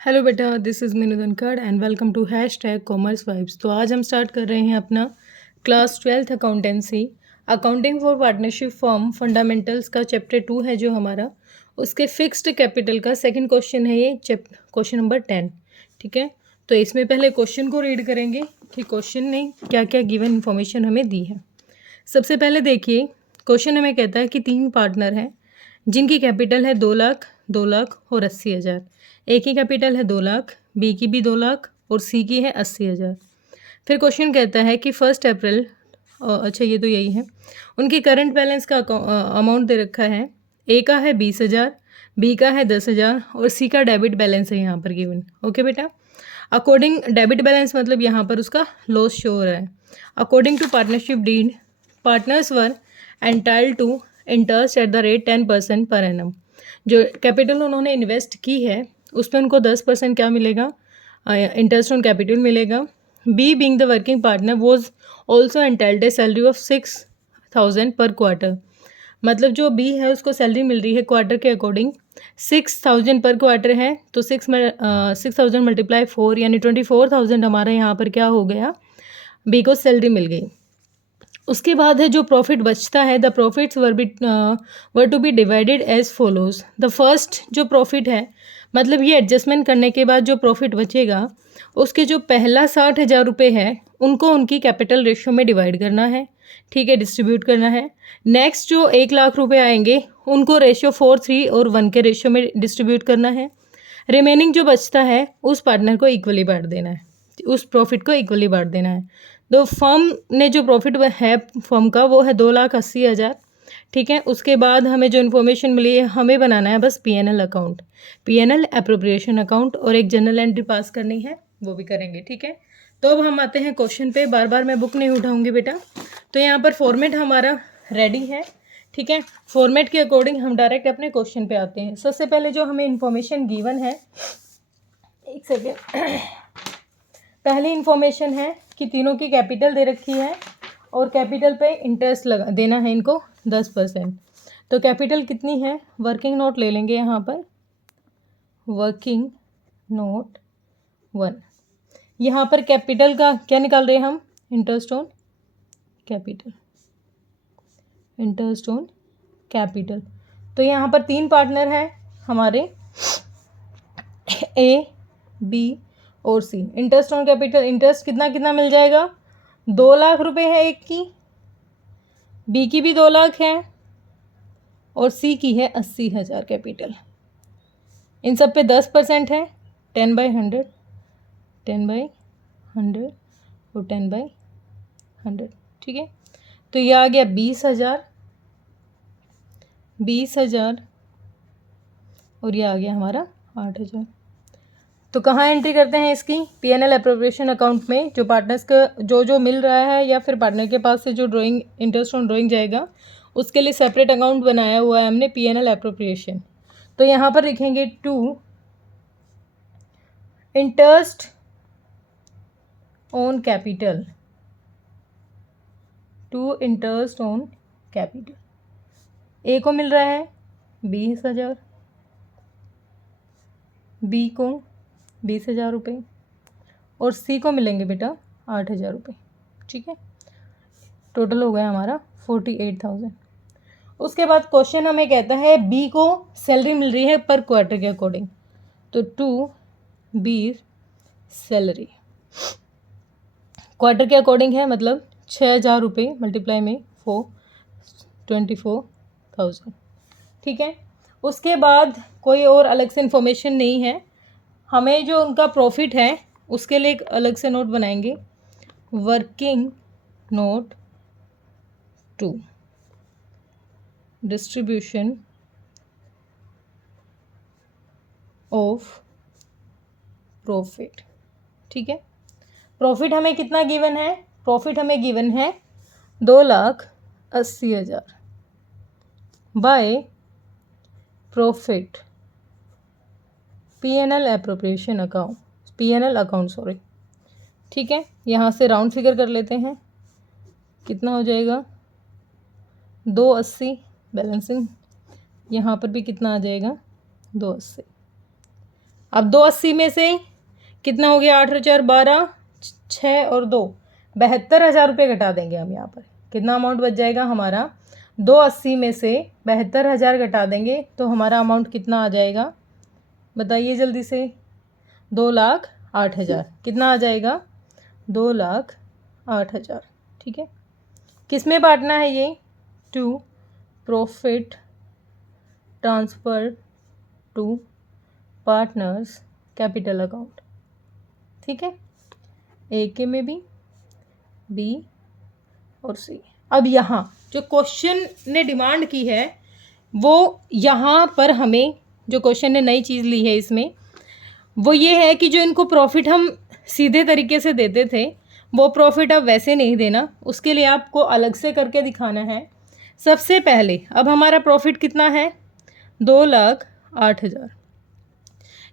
Hello बेटा, this is Meenu Dhankhar and welcome to Commerce Vibes. तो आज हम स्टार्ट कर रहे हैं अपना class 12th accountancy accounting for partnership firm fundamentals का चैप्टर 2 है जो हमारा, उसके फिक्स्ड कैपिटल का सेकंड क्वेश्चन है ये क्वेश्चन नंबर 10। ठीक है, तो इसमें पहले क्वेश्चन को रीड करेंगे कि क्वेश्चन ने क्या क्या गिवन इन्फॉर्मेशन हमें दी है। सबसे पहले देखिए, क्वेश्चन हमें कहता है कि 3 पार्टनर हैं जिनकी कैपिटल है 2 लाख, 2 लाख और 80,000। ए की कैपिटल है 2 लाख, बी की भी 2 लाख और सी की है 80,000। फिर क्वेश्चन कहता है कि 1 अप्रैल, अच्छा ये तो यही है, उनकी करंट बैलेंस का अमाउंट दे रखा है। ए का है 20,000, बी का है 10,000 और सी का डेबिट बैलेंस है यहाँ पर गिवन। ओके बेटा, अकॉर्डिंग डेबिट बैलेंस मतलब यहाँ पर उसका लॉस शो हो रहा है। According to partnership deed, partners were entitled to interest at the rate 10% per annum. जो कैपिटल उन्होंने इन्वेस्ट की है उस पर उनको 10% क्या मिलेगा, इंटरेस्ट ऑन कैपिटल मिलेगा। B being the working partner was also entitled a salary of 6,000 per quarter. मतलब जो बी है उसको सैलरी मिल रही है क्वार्टर के अकॉर्डिंग 6,000 पर क्वार्टर है, तो 6,000 मल्टीप्लाई 4 यानी 24,000 हमारा यहाँ पर क्या हो गया, बी को सैलरी मिल गई। उसके बाद है जो प्रॉफिट बचता है, the profits were to be divided as follows. The first जो प्रॉफिट है, मतलब ये एडजस्टमेंट करने के बाद जो प्रॉफिट बचेगा उसके जो पहला 60,000 रुपये है उनको उनकी कैपिटल रेशियो में डिवाइड करना है। ठीक है, डिस्ट्रीब्यूट करना है। नेक्स्ट जो 1 लाख रुपए आएंगे उनको रेशियो 4, 3 और 1 के रेशियो में डिस्ट्रीब्यूट करना है। रिमेनिंग जो बचता है उस पार्टनर को इक्वली बांट देना है, उस प्रॉफिट को इक्वली बांट देना है। तो फर्म ने जो प्रॉफिट है फर्म का वो है 2,80,000। ठीक है, उसके बाद हमें जो इन्फॉर्मेशन मिली है हमें बनाना है बस PNL account, PNL appropriation account, और एक जनरल एंट्री पास करनी है, वो भी करेंगे। ठीक है, तो अब हम आते हैं क्वेश्चन पे। बार बार मैं बुक नहीं उठाऊंगी बेटा। तो यहाँ पर फॉर्मेट हमारा रेडी है। ठीक है, फॉर्मेट के अकॉर्डिंग हम डायरेक्ट अपने क्वेश्चन पे आते हैं। सबसे पहले जो हमें इन्फॉर्मेशन गिवन है, एक सेकेंड, पहली इन्फॉर्मेशन है कि तीनों की कैपिटल दे रखी है और कैपिटल पे इंटरेस्ट लगा देना है इनको 10%। तो कैपिटल कितनी है, वर्किंग नोट ले लेंगे यहाँ पर, वर्किंग नोट 1। यहाँ पर कैपिटल का क्या निकाल रहे हैं हम, interest on capital, interest on capital. तो यहाँ पर 3 पार्टनर हैं हमारे, ए, बी और सी। इंटरेस्ट ऑन कैपिटल, इंटरेस्ट कितना कितना मिल जाएगा, 2 लाख रुपए है एक की, बी की भी 2 लाख है और सी की है 80,000 कैपिटल। इन सब पे 10% है, 10/100, 10/100 और 10/100। ठीक है, तो ये आ गया 20,000, 20,000 और ये आ गया हमारा 8,000। तो कहाँ एंट्री करते हैं इसकी, पीएनएल एप्रोप्रिएशन अकाउंट में। जो पार्टनर्स का जो जो मिल रहा है या फिर पार्टनर के पास से जो ड्राइंग इंटरेस्ट ऑन ड्राइंग जाएगा उसके लिए सेपरेट अकाउंट बनाया हुआ है हमने, पीएनएल एप्रोप्रिएशन। तो यहाँ पर लिखेंगे 2 interest on capital, 2 interest on capital. A को मिल रहा है 20,000, बी को 20,000 रुपये और सी को मिलेंगे बेटा 8,000 रुपये। ठीक है, टोटल हो गया हमारा 48,000। उसके बाद क्वेश्चन हमें कहता है बी को सैलरी मिल रही है पर क्वार्टर के अकॉर्डिंग, तो 2 बी सैलरी क्वार्टर के अकॉर्डिंग है, मतलब 6,000 रुपये मल्टीप्लाई में 4, 24,000। ठीक है, उसके बाद कोई और अलग से इन्फॉर्मेशन नहीं है। हमें जो उनका प्रॉफिट है उसके लिए एक अलग से नोट बनाएंगे, working note 2, distribution of profit. ठीक है, प्रॉफिट हमें कितना गिवन है, प्रॉफिट हमें गिवन है 2,80,000 by profit PNL appropriation account, PNL account sorry. ठीक है, यहाँ से राउंड फिगर कर लेते हैं, कितना हो जाएगा 280 बैलेंसिंग, यहाँ पर भी कितना आ जाएगा 280। अब 280 में से कितना हो गया, 8,000, 12, 6 और 2, 72,000 रुपये घटा देंगे हम यहाँ पर। कितना अमाउंट बच जाएगा हमारा, 280 में से 72,000 घटा देंगे तो हमारा अमाउंट कितना आ जाएगा, बताइए जल्दी से। 2,08,000। कितना आ जाएगा, 2,08,000। ठीक है, किस में बांटना है ये, to profit transfer to partners capital account. ठीक है, ए के में भी, बी और सी। अब यहाँ जो क्वेश्चन ने डिमांड की है वो यहाँ पर हमें जो क्वेश्चन ने नई चीज़ ली है इसमें वो ये है कि जो इनको प्रॉफिट हम सीधे तरीके से देते थे वो प्रॉफिट अब वैसे नहीं देना, उसके लिए आपको अलग से करके दिखाना है। सबसे पहले अब हमारा प्रॉफिट कितना है, 2,08,000।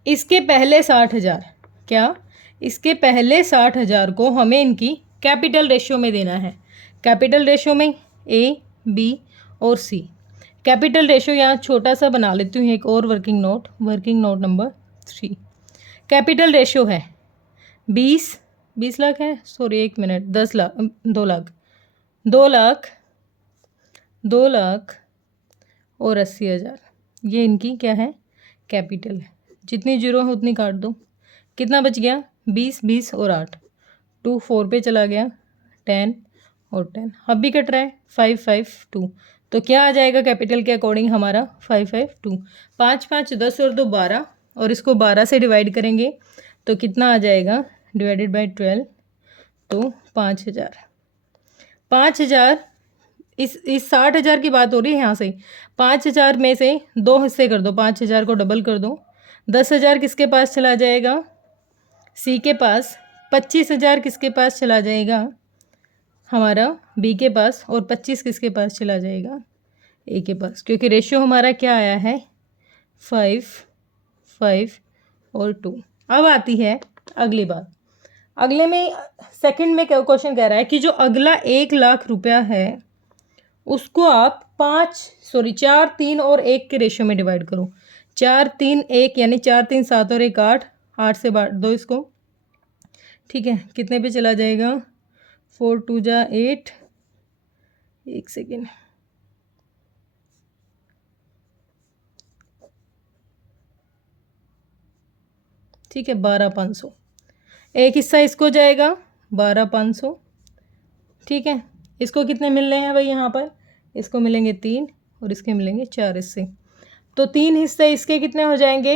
इसके पहले 60,000, क्या इसके पहले 60,000 को हमें इनकी कैपिटल रेशियो में देना है। कैपिटल रेशियो में ए, बी और सी। कैपिटल रेशियो यहाँ छोटा सा बना लेती हूँ, एक और working note number 3। Capital ratio है 20 लाख है, सॉरी 1 मिनट, 10 लाख, 2 लाख और 80,000। ये इनकी क्या है, कैपिटल है। जितनी जीरो है उतनी काट दो, कितना बच गया, 20 और 8, 2 4 पे चला गया, 10 और 10, अब भी कट रहा है, 552। तो क्या आ जाएगा कैपिटल के अकॉर्डिंग हमारा, 552। 5 5 10 और 2 12, और इसको 12 से डिवाइड करेंगे तो कितना आ जाएगा, डिवाइडेड बाय 12, तो 5,000। 5,000 इस 60,000 की बात हो रही है यहाँ से। 5,000 में से 2 हिस्से कर दो, 5,000 को डबल कर दो, 10,000 किसके पास चला जाएगा, सी के पास। 25,000 किसके पास चला जाएगा, हमारा बी के पास। और 25 किसके पास चला जाएगा, ए के पास, क्योंकि रेशियो हमारा क्या आया है, 5 5 और 2। अब आती है अगली बात। अगले में सेकंड में क्वेश्चन कह रहा है कि जो अगला 1 लाख रुपया है उसको आप 4 3 और 1 के रेशियो में डिवाइड करो। 4 3 1 यानी 4 3 7 और 1 8, 8 से बांट दो इसको। ठीक है, कितने पे चला जाएगा, 4 2 जा 8, एक सेकेंड, ठीक है, 12,500। एक हिस्सा इसको जाएगा 12,500। ठीक है, इसको कितने मिल रहे हैं भाई, यहाँ पर इसको मिलेंगे 3 और इसके मिलेंगे 4 हिस्से। तो 3 हिस्से इसके कितने हो जाएंगे,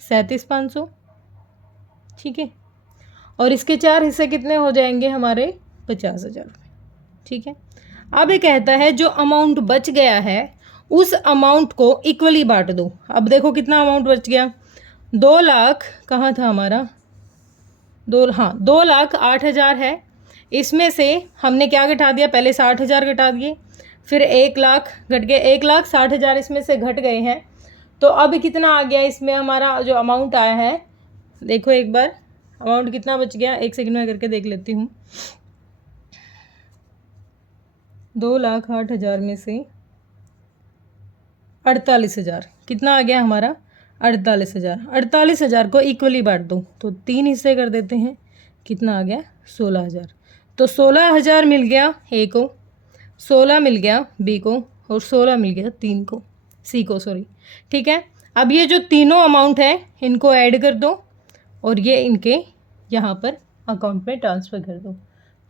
37,500। ठीक है, और इसके 4 हिस्से कितने हो जाएंगे हमारे, 50,000 रुपये। ठीक है, अब ये कहता है जो अमाउंट बच गया है उस अमाउंट को इक्वली बांट दो। अब देखो कितना अमाउंट बच गया, 2 लाख कहाँ था हमारा, 2,08,000 है। इसमें से हमने क्या घटा दिया, पहले 60,000 घटा दिए, फिर 1 लाख घट गए, 1,60,000 इसमें से घट गए हैं। तो अब कितना आ गया इसमें हमारा जो अमाउंट आया है, देखो एक बार अमाउंट कितना बच गया, एक सेकंड में करके देख लेती हूँ। 2,08,000 में से 48,000 कितना आ गया हमारा, 48,000। 48,000 को इक्वली बांट दो, तो 3 हिस्से कर देते हैं, कितना आ गया, 16,000। तो 16,000 मिल गया ए को, 16 मिल गया बी को, और 16 मिल गया सी को, सॉरी। ठीक है, अब ये जो तीनों अमाउंट है इनको ऐड कर दो और ये इनके यहाँ पर अकाउंट में ट्रांसफ़र कर दो।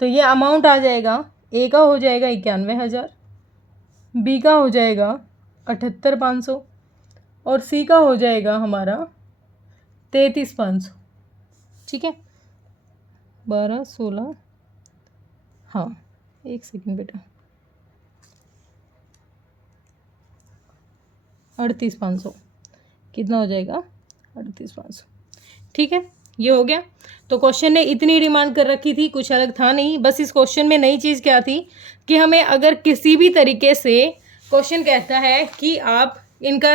तो ये अमाउंट आ जाएगा, ए का हो जाएगा 91,000, बी का हो जाएगा 78,500 और सी का हो जाएगा हमारा 33,500। ठीक है, 12 16, हाँ एक सेकंड बेटा, 38,500 कितना हो जाएगा, 38,500। ठीक है, ये हो गया। तो क्वेश्चन ने इतनी डिमांड कर रखी थी, कुछ अलग था नहीं। बस इस क्वेश्चन में नई चीज़ क्या थी कि हमें अगर किसी भी तरीके से क्वेश्चन कहता है कि आप इनका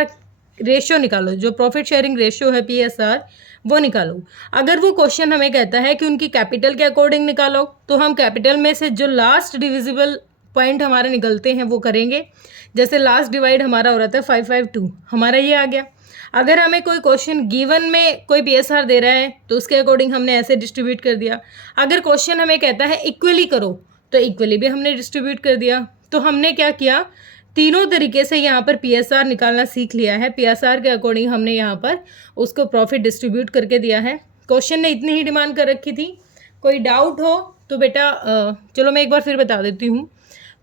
रेशियो निकालो, जो प्रॉफिट शेयरिंग रेशियो है PSR वो निकालो। अगर वो क्वेश्चन हमें कहता है कि उनकी कैपिटल के अकॉर्डिंग निकालो, तो हम कैपिटल में से जो लास्ट डिविजिबल पॉइंट हमारे निकलते हैं वो करेंगे। जैसे लास्ट डिवाइड हमारा हो रहा था 552, हमारा ये आ गया। अगर हमें कोई क्वेश्चन गिवन में कोई PSR दे रहा है तो उसके अकॉर्डिंग हमने ऐसे डिस्ट्रीब्यूट कर दिया। अगर क्वेश्चन हमें कहता है इक्वली करो तो इक्वली भी हमने डिस्ट्रीब्यूट कर दिया। तो हमने क्या किया, तीनों तरीके से यहाँ पर PSR निकालना सीख लिया है। PSR के अकॉर्डिंग हमने यहाँ पर उसको प्रॉफिट डिस्ट्रीब्यूट करके दिया है। क्वेश्चन ने इतनी ही डिमांड कर रखी थी। कोई डाउट हो तो बेटा चलो मैं एक बार फिर बता देती हूँ।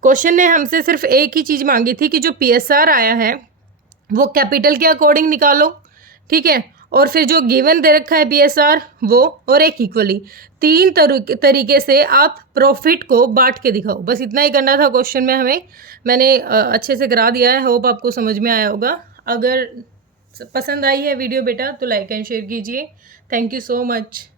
क्वेश्चन ने हमसे सिर्फ एक ही चीज़ मांगी थी कि जो PSR आया है वो कैपिटल के अकॉर्डिंग निकालो, ठीक है, और फिर जो गिवन दे रखा है PSR वो, और एक इक्वली, तीन तरीके से आप प्रॉफिट को बांट के दिखाओ। बस इतना ही करना था क्वेश्चन में हमें। मैंने अच्छे से करा दिया है, होप आपको समझ में आया होगा। अगर पसंद आई है वीडियो बेटा तो लाइक एंड शेयर कीजिए। Thank you so much.